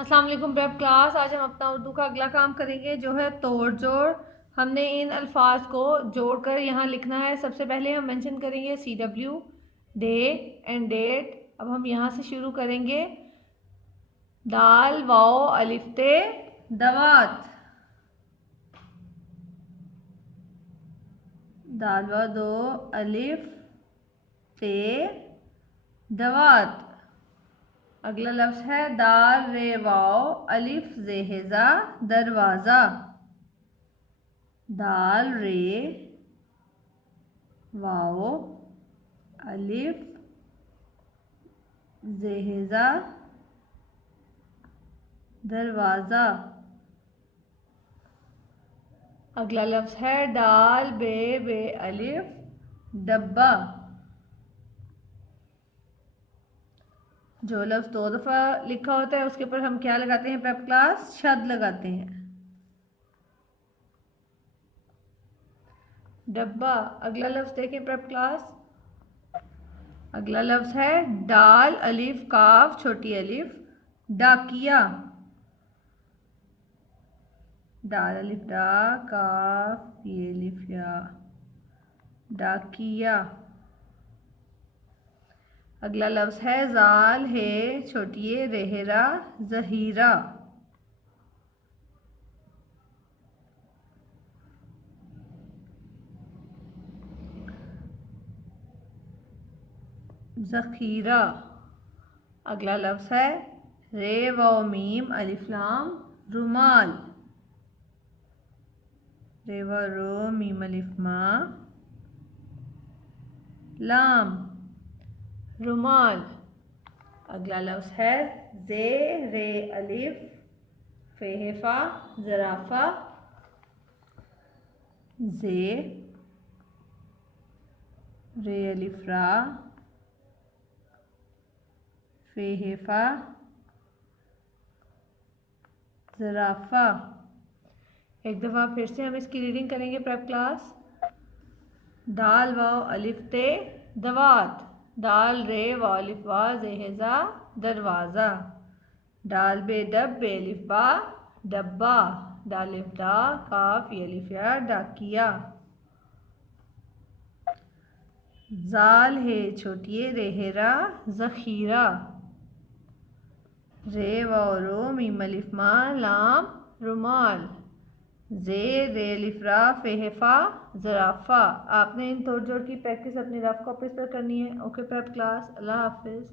अस्सलाम वालेकुम prep class. आज हम अपना उर्दू का अगला काम करेंगे जो है तोड़ जोड़। हमने इन अल्फाज को जोड़कर यहाँ लिखना है। सबसे पहले हम मेंशन करेंगे CW, डे एंड डेट। अब हम यहाँ से शुरू करेंगे। दाल वाओ अलिफ ते दवात, दाल वाओ दो अलिफ ते दवात। अगला लफ्ज़ है दाल रे वाओ अलिफ जेहेजा दरवाज़ा, दाल रे वाओ अलिफ जेहेजा दरवाज़ा। अगला लफ्ज़ है दाल बे बे अलिफ डब्बा। जो लफ्ज़ दो दफ़ा लिखा होता है उसके ऊपर हम क्या लगाते हैं प्रेप क्लास? शद लगाते हैं। डब्बा। अगला लफ्ज़ देखें प्रेप क्लास। अगला लफ्ज़ है डाल अलिफ काफ छोटी अलिफ डाकिया, डाल अलिफ डा काफ ये अलिफ या डाकिया। अगला लफ्ज़ है जाल है छोटी रेहरा जहीरा, ज़खीरा। अगला लफ्ज़ है रे व मीम अलिफ लाम रुमाल, रे व रो मीम अलिफ मा लाम रुमाल। अगला लफ्ज़ है जे रे अलिफ फेहफा ज़राफ़ा, जे रे अलिफ रा फेहफा ज़राफ़ा। एक दफ़ा फिर से हम इसकी रीडिंग करेंगे प्रेप क्लास। दाल वाव अलिफ ते दवात, दाल रे व अलिफ वा जेहेजा दरवाज़ा, डाल बे डब बे अलिफ बा डब्बा, दाल अलिफ दा काफ ये अलिफ या डाकिया, जाल है छोटी रेहरा ज़खीरा, रे व रो मीम अलिफ मा लाम रुमाल, जे रे अलिफ रा फेहफा ज़राफ़ा। आपने इन तोड़ जोड़ की प्रैक्टिस अपनी रफ कॉपीज पर करनी है। ओके प्रेप क्लास, अल्लाह हाफिज़।